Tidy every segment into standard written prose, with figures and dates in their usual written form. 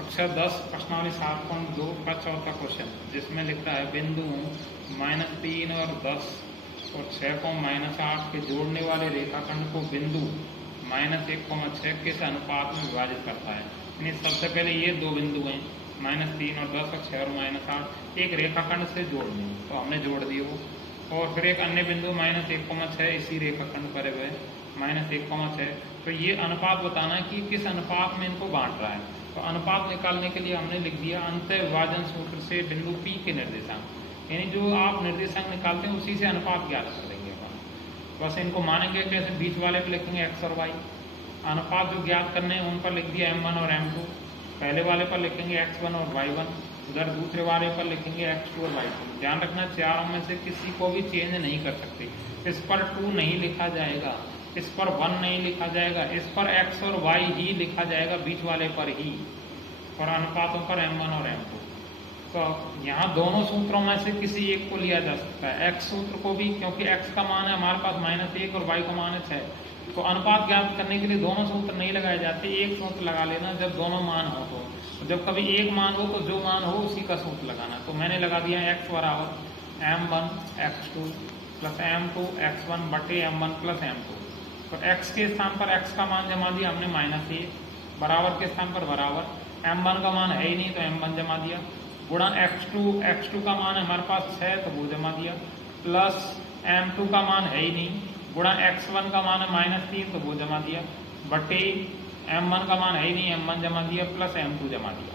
कक्षा 10 प्रश्नावली 7.2 का चौथा क्वेश्चन, जिसमें लिखा है बिंदु -3 और 10 और 6 को -8 के जोड़ने वाले रेखाखंड को बिंदु -1,6 किस अनुपात में विभाजित करता है। यानी सबसे पहले ये दो बिंदु हैं -3 और 10 और 6 और -8 एक रेखाखंड से जोड़ने, तो हमने जोड़ दिए वो। और फिर एक अन्य बिंदु -1,6 इसी रेखाखंड पर है -1,6। तो ये अनुपात बताना है कि किस अनुपात में इनको बांट रहा है। तो अनुपात निकालने के लिए हमने लिख दिया अंत विभाजन सूत्र से बिंदु P के निर्देशांक, यानी जो आप निर्देशांक निकालते हैं उसी से अनुपात ज्ञात कर देंगे अपन। बस इनको मानेंगे कैसे, बीच वाले पर लिखेंगे x और y, अनुपात जो ज्ञात करने हैं उन पर लिख दिया m1 और m2, पहले वाले पर लिखेंगे x1 और y1, उधर दूसरे वाले पर लिखेंगे x2 और y2। ध्यान रखना चारों में से किसी को भी चेंज नहीं कर सकते। इस पर 2 नहीं लिखा जाएगा, इस पर 1 नहीं लिखा जाएगा, इस पर x और y ही लिखा जाएगा, बीच वाले पर ही, और अनुपातों पर m1 और m2। तो यहाँ दोनों सूत्रों में से किसी एक को लिया जा सकता है, x सूत्र को भी, क्योंकि x का मान है हमारे पास -1 और y का मान है 6। तो अनुपात ज्ञात करने के लिए दोनों सूत्र नहीं लगाए जाते, एक सूत्र लगा लेना जब दोनों मान हो। तो जब कभी एक मान हो तो जो मान हो उसी का सूत्र लगाना। तो मैंने लगा दिया x बराबर m1 x2 plus m2 x1 बटे m1 प्लस m2। तो x के स्थान पर x का मान जमा दिया हमने -1, बराबर के स्थान पर बराबर, m1 का मान है ही नहीं तो m1 जमा दिया, गुणा x2 का मान है हमारे पास 6 तो वो जमा दिया, प्लस m2 का मान है ही नहीं, गुणा x1 का मान है -3 तो वो जमा दिया, बटे m1 का मान है ही नहीं, m1 जमा दिया, प्लस m2 जमा दिया।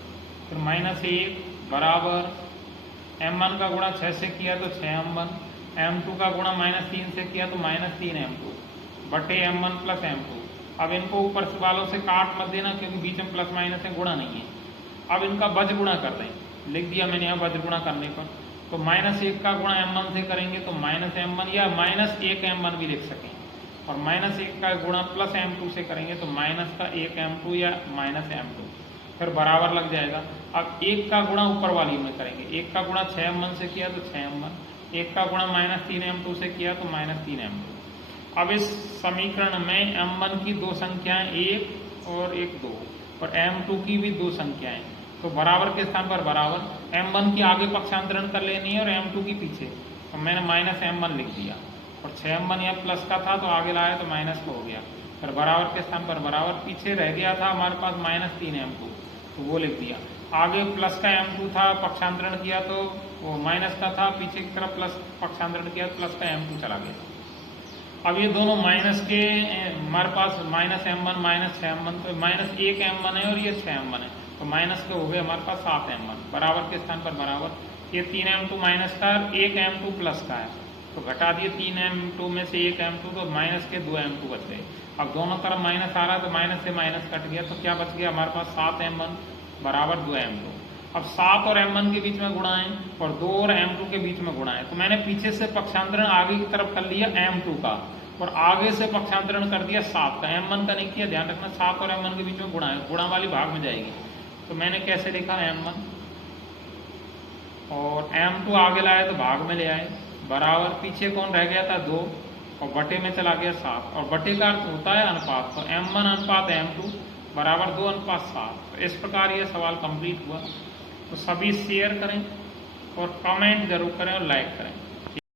फिर -1 बराबर m1 का गुणा 6 से किया तो 6m1, m2 का गुणा -3 से किया तो -3m2 बटे m1 प्लस m2। अब इनको ऊपर वालों से काट मत देना क्योंकि बीच में प्लस माइनस है, गुणा नहीं है। अब इनका बज गुणा कर दें, लिख दिया मैंने यहाँ बज गुणा करने पर। तो -1 का गुणा m1 से करेंगे तो -m1 या -1m1 भी लिख सकें, और -1 का गुणा प्लस m2 से करेंगे तो -1m2 या -m2, फिर बराबर लग जाएगा। अब 1 का गुणा ऊपर वाली में करेंगे, 1 का गुणा 6m1 से किया तो 6m1, 1 का गुणा -3m2 से किया तो -3m2। अब इस समीकरण में m1 की दो संख्याएं 1 और 1 2 और m2 की भी दो संख्याएं, तो बराबर के स्थान पर बराबर, m1 की आगे पक्षांतरण कर लेनी है और m2 की पीछे। तो मैंने -m1 लिख दिया, और 6m1 या प्लस का था तो आगे लाया तो माइनस का हो गया, फिर बराबर के स्थान पर बराबर, पीछे रह गया था हमारे पास -3m2 तो वो लिख दिया, आगे प्लस का m2 था पक्षांतरण किया तो वो माइनस का था, पीछे की तरफ प्लस पक्षांतरण किया तो प्लस का m2 चला गया। अब ये दोनों माइनस के हमारे पास -m1 -6m1, तो -1m1 है और ये 6m1 है, तो माइनस के हो गए हमारे पास 7m1, बराबर के स्थान पर बराबर, ये 3m2 माइनस का, 1m2 प्लस का है, तो घटा दिए 3m2 में से 1m2, तो माइनस के 2m2 बच गए। अब दोनों तरफ माइनस आ रहा तो माइनस से माइनस कट गया, तो क्या बच गया हमारे पास 7m1 बराबर 2m2। अब 7 और m1 के बीच में गुणा है और 2 और m2 के बीच में गुणा है, तो मैंने पीछे से पक्षांतरण आगे की तरफ कर लिया m2 का, और आगे से पक्षांतरण कर दिया 7 का, m1 का नहीं किया। ध्यान रखना 7 और m1 के बीच में गुणा है, गुणा वाली भाग में जाएगी। तो मैंने कैसे लिखा m1 और m2 आगे लाए तो भाग में ले आए, बराबर, पीछे कौन रह गया था 2 और बटे में चला गया 7, और बटे का अर्थ होता है अनुपात, तो m1 अनुपात m2 बराबर 2 अनुपात 7। तो इस प्रकार यह सवाल कंप्लीट हुआ। तो सभी शेयर करें और कमेंट जरूर करें और लाइक करें।